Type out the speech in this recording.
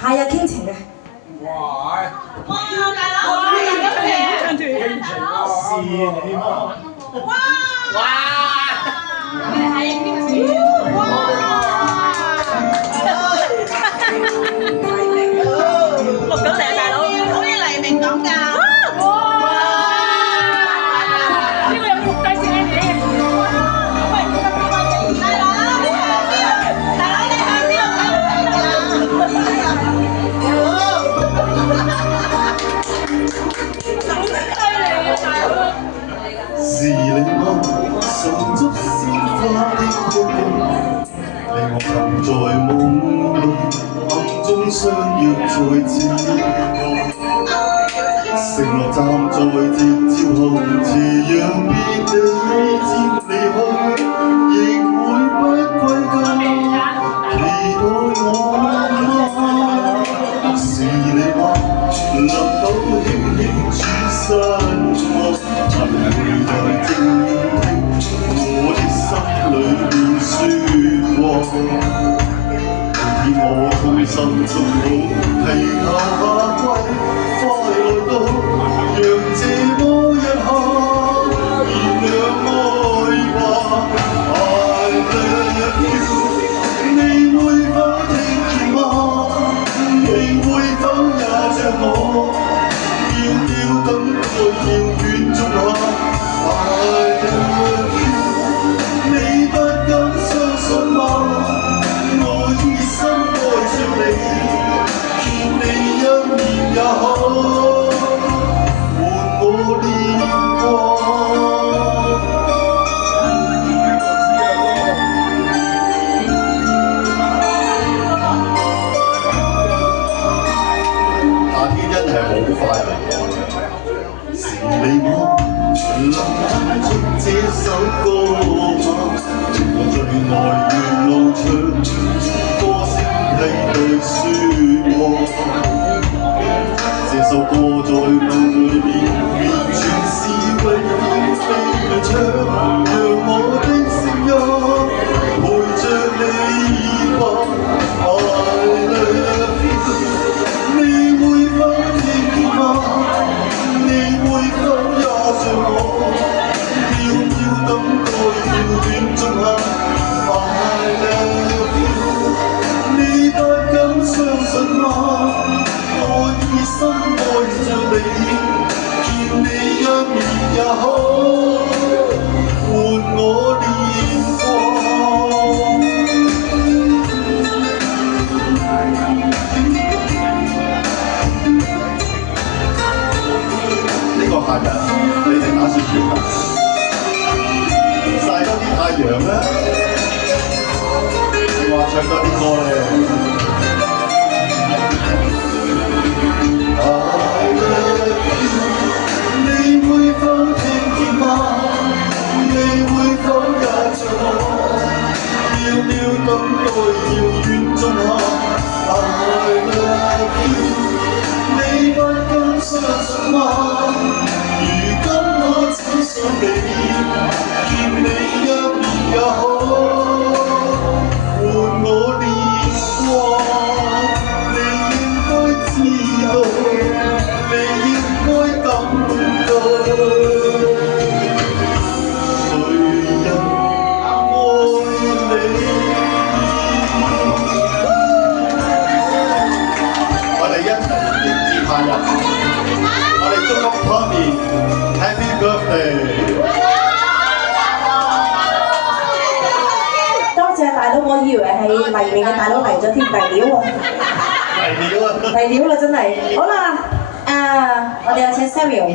夏日傾情嘅。哇！哇！大佬，我係咁嘅。是你嗎？哇！哇！係傾情。哇！錄緊你啊，大佬！好似黎明咁㗎。哇！呢個有冇雞先嘅？喂，大佬，大佬你向邊度睇啊？是你嗎？手執鮮花的哭泣，令我沉在夢裏，暗中相約在這個。承諾站在夕照後，斜陽別你漸離去，亦會不歸家。期待我嗎？是你嗎？能否輕輕轉身我？還會在靜聽我的心裏面説話。以我衷心祝福，提頭下歸，快來到，讓這麼一刻燃亮愛吧。I love you， 你會否聽見嗎？你會否也像我，遙遙等待遙遠中下。I love you， 你不敢相信嗎？我熱心愛着你，見你一面也好，換我臉光。夏天真係好快嚟，是你嗎？能彈出這首歌嗎？我最愛沿路唱，歌聲替代説話。這首歌在夢裏面，完全是為你飛唱，讓我的聲音陪着你吧。I love you， 你會否聽見嗎？你會否也像我，遙遙等待遙遠中下。I love you， 你不敢相信嗎？我熱心愛着你，見你一面也好，換我臉光。呢個夏日，你哋打算點啊？曬多啲太陽啦，定話唱多啲歌咧？你會否聽見嗎？你會否也像我，遙遙等待遙遠中下。I love you， 你不敢相信嗎？如今我只想你，見你一面也好，換我臉光。你應該知道，你應該感到，誰人愛你？我哋一齊迎接夏日，我哋祝福 Tommy Happy Birthday！ 多謝大佬，我以為係黎明嘅大佬嚟咗添，嚟料喎。嚟料啊！嚟料啦，真係。好啦，我哋有請 Samuel。